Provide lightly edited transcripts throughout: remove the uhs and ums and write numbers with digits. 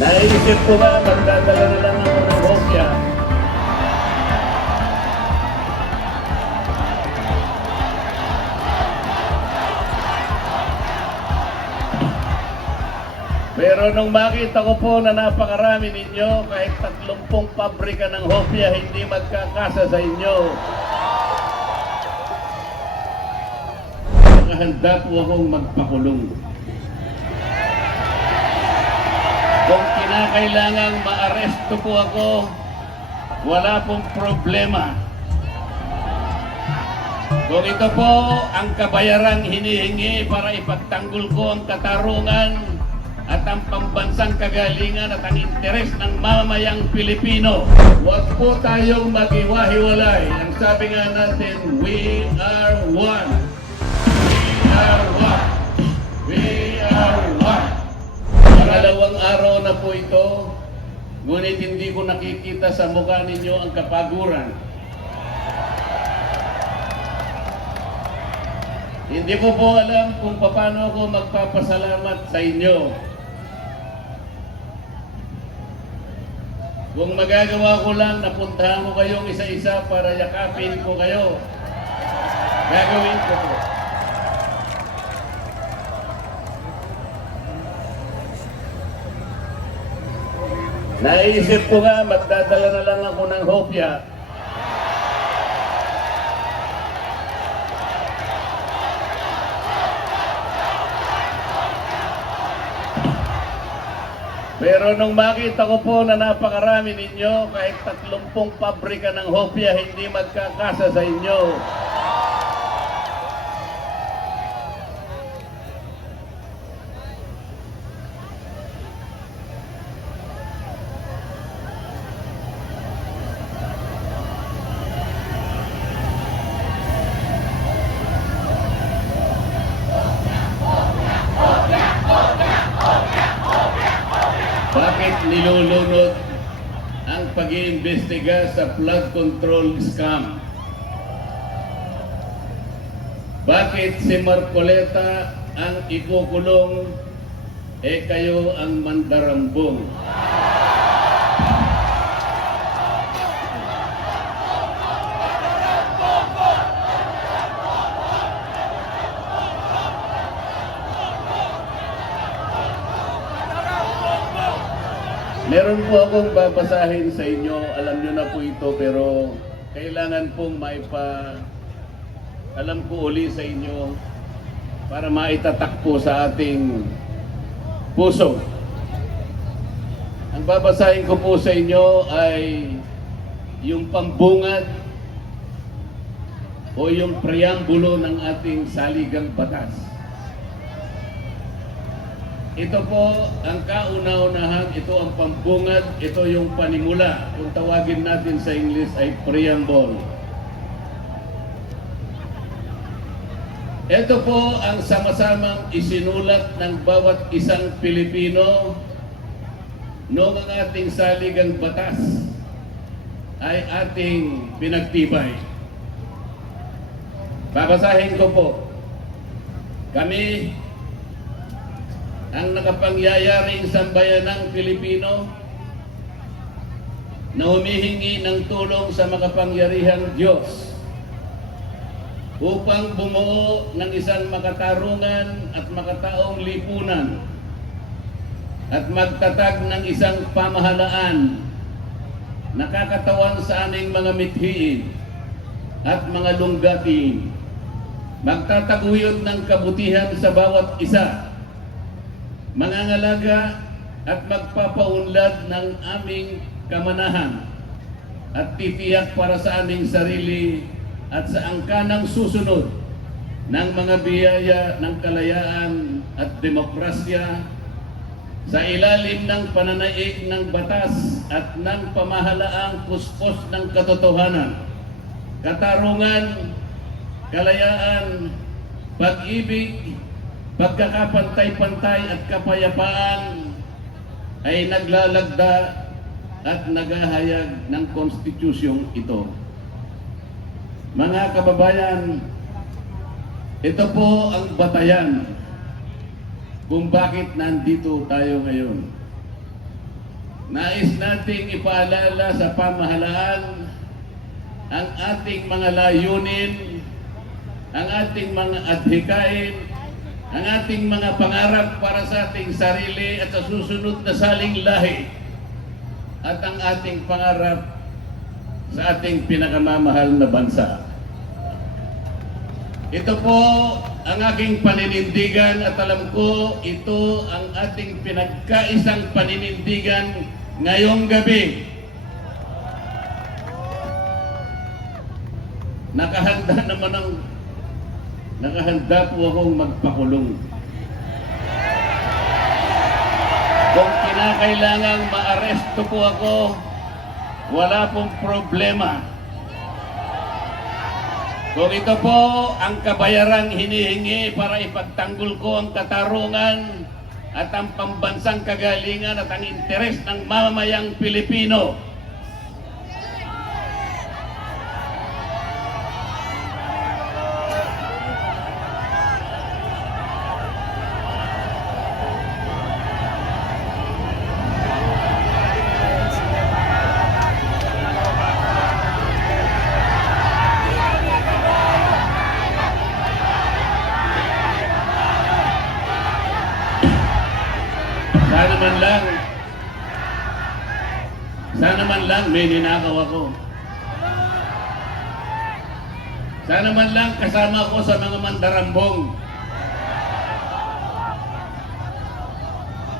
Naisip ko nga, magdadala na lang ako ng hopya. Pero nung makita ko po na napakarami ninyo, kahit 30 pabrika ng hopya hindi magkakasa sa inyo, nakahanda po akong magpakulong. Kung kinakailangang maaresto po ako, wala pong problema. Kung ito po ang kabayarang hinihingi para ipagtanggol ko ang katarungan at ang pambansang kagalingan at ang interes ng mamamayang Pilipino, huwag po tayong maghiwa-hiwalay. Ang sabi nga natin, we are one. We are one. We are one. Pangalawang araw na po ito, ngunit hindi ko nakikita sa mukha ninyo ang kapaguran. Hindi ko po alam kung paano ako magpapasalamat sa inyo. Kung magagawa ko lang, napuntahan ko kayong isa-isa para yakapin ko kayo. Gagawin ko po. Naisip ko nga, magdadala na lang ako ng hopya. Pero nung makita ko po na napakarami ninyo, kahit 30 pabrika ng hopya hindi magkakasa sa inyo, bakit nilulunod ang pag-iimbestiga sa flood control scam? Bakit si Marcoleta ang ikukulong, kayo ang mandarambong? Meron po akong babasahin sa inyo, alam nyo na po ito, pero kailangan pong alam ko uli sa inyo para maitatak po sa ating puso. Ang babasahin ko po sa inyo ay yung pambungad o yung preambulo ng ating saligang batas. Ito po ang kauna-unahan, ito ang pambungad, ito yung panimula. Kung tawagin natin sa English ay preamble. Ito po ang sama-samang isinulat ng bawat isang Pilipino noong ang ating saligang batas ay ating pinagtibay. Babasahin ko po. Kami ang nakapangyayaring sambayanang Pilipino na humihingi ng tulong sa makapangyarihang Diyos upang bumuo ng isang makatarungan at makataong lipunan at magtatag ng isang pamahalaan na kakatawan sa aming mga mithiin at mga lunggatiin, magtataguyod ng kabutihan sa bawat isa, mangangalaga at magpapaunlad ng aming kamanahan at titiyak para sa aming sarili at sa angkanang susunod ng mga biyaya ng kalayaan at demokrasya sa ilalim ng pananaig ng batas at ng pamahalaang puspos ng katotohanan, katarungan, kalayaan, pag-ibig, pagkakapantay-pantay at kapayapaan ay naglalagda at naghahayag ng konstitusyong ito. Mga kababayan, ito po ang batayan kung bakit nandito tayo ngayon. Nais nating ipaalala sa pamahalaan ang ating mga layunin, ang ating mga adhikain, ang ating mga pangarap para sa ating sarili at sa susunod na saling lahi, at ang ating pangarap sa ating pinakamamahal na bansa. Ito po ang aking paninindigan at alam ko ito ang ating pinagkaisang paninindigan ngayong gabi. Nakahanda po akong magpakulong. Kung kinakailangang maaresto po ako, wala pong problema. Kung ito po ang kabayarang hinihingi para ipagtanggol ko ang katarungan at ang pambansang kagalingan at ang interes ng mamamayang Pilipino, sana man lang may ninakaw ako. Sana man lang kasama ko sa mga mandarambong.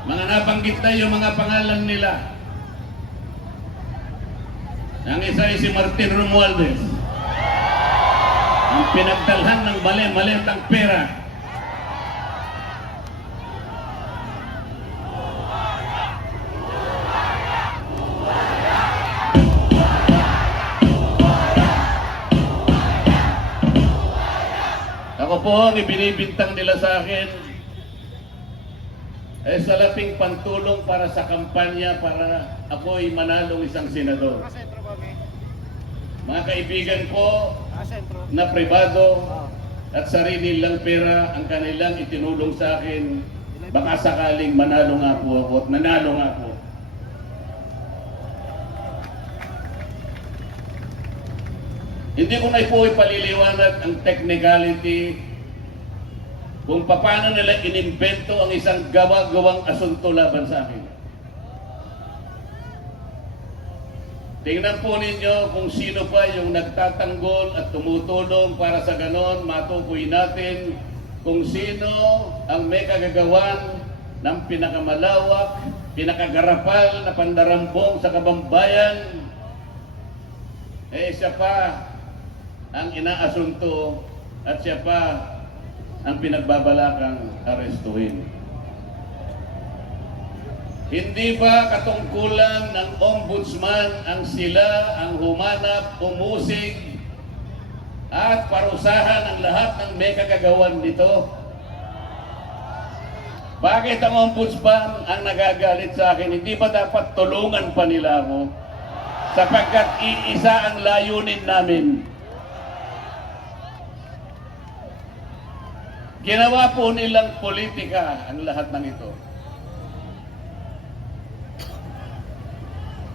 Mga nabanggit na yung mga pangalan nila. Ang isa ay si Martin Romualdez, ang pinagdalhan ng mali-malitang pera. Ako po ang ibinibintang nila sa akin ay salaping pantulong para sa kampanya para ako'y manalong isang senador. Mga kaibigan ko na pribado at sarili lang pera ang kanilang itinulong sa akin, baka sakaling manalo nga po ako at nanalo nga po. Hindi ko na po ipaliliwanag ang technicality kung paano nila inimbento ang isang gawa-gawang asunto laban sa akin. Tingnan po ninyo kung sino pa yung nagtatanggol at tumutulong para sa ganon matukoy natin kung sino ang may kagagawan ng pinakamalawak, pinakagarapal na pandarambong sa kabambayan. Siya pa ang inaasunto at siya pa ang pinagbabalakang arestuhin. Hindi ba katungkulan ng ombudsman ang sila ang humanap, umusig at parusahan ang lahat ng may kagagawan nito? Bakit ang ombudsman ang nagagalit sa akin? Hindi ba dapat tulungan pa nila ako? Sapagkat iisa ang layunin namin. Ginawa po nilang politika ang lahat ng ito.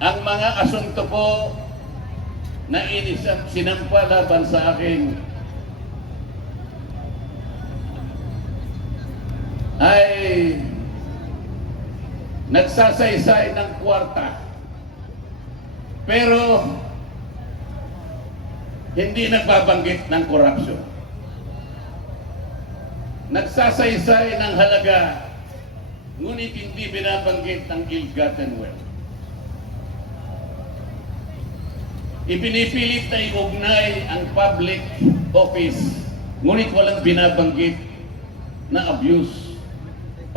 Ang mga asunto po na sinampa laban sa akin ay nagsasaysay ng kwarta. Pero hindi nagbabanggit ng korupsyon. Nagsasaysay ng halaga, ngunit hindi binabanggit ng ill-gotten wealth. Ipinipilit na iugnay ang public office, ngunit walang binabanggit na abuse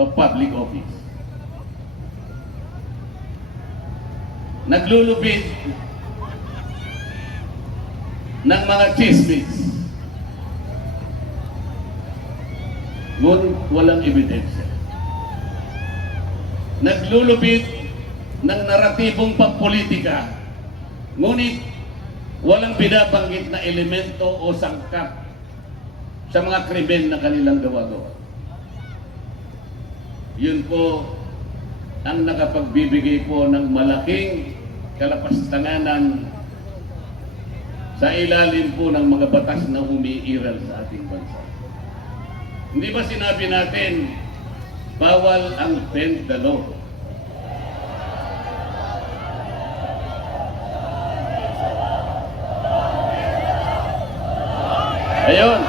of public office. Naglulubid ng mga chismis, ngunit walang ebidensya. Naglulubid ng naratibong pampolitika, ngunit walang binabanggit na elemento o sangkap sa mga krimen na kanilang gawa-gawa. Yun po ang nakapagbibigay po ng malaking kalapastanganan sa ilalim po ng mga batas na umiiral sa ating bansa. Hindi ba sinabi natin, bawal ang bend the law? Ayun.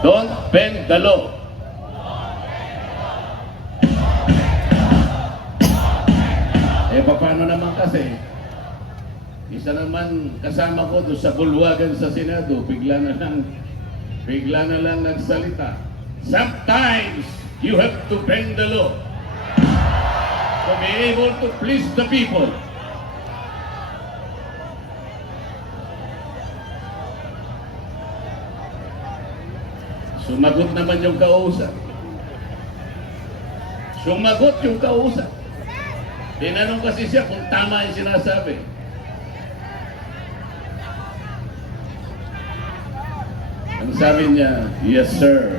Don't bend the law. Paano naman kasi? Isa naman kasama ko doon sa bulwagan sa Senado, bigla na lang nagsalita. Sometimes you have to bend the law to be able to please the people. Sumagot naman yung kausap. Tinanong kasi siya kung tama yung sinasabi. Ang sabi niya, yes sir.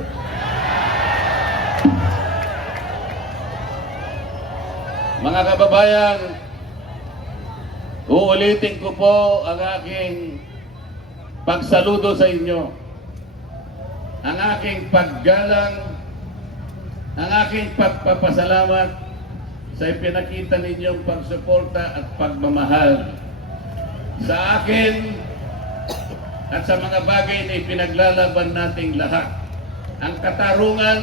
Mga kababayan, uulitin ko po ang aking pagsaludo sa inyo. Ang aking paggalang, ang aking pagpapasalamat sa ipinakita ninyong pagsuporta at pagmamahal sa akin at sa mga bagay na ipinaglalaban nating lahat. Ang katarungan,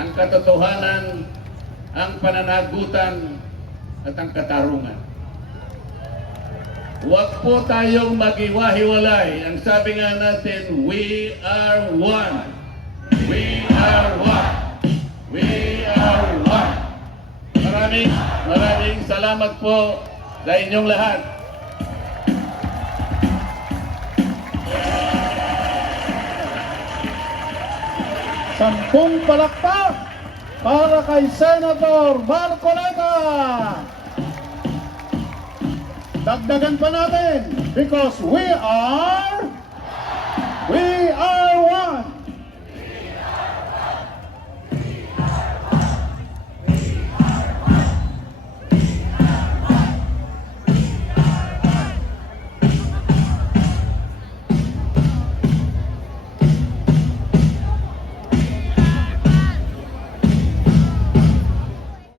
ang katotohanan, ang pananagutan at ang katarungan. Huwag po tayong mag-iwahiwalay. Ang sabi nga natin, we are one. We are one. We are one. Maraming salamat po sa inyong lahat. Sampung palakpak para kay Senator Marcoleta. Dagdagan pa natin because we are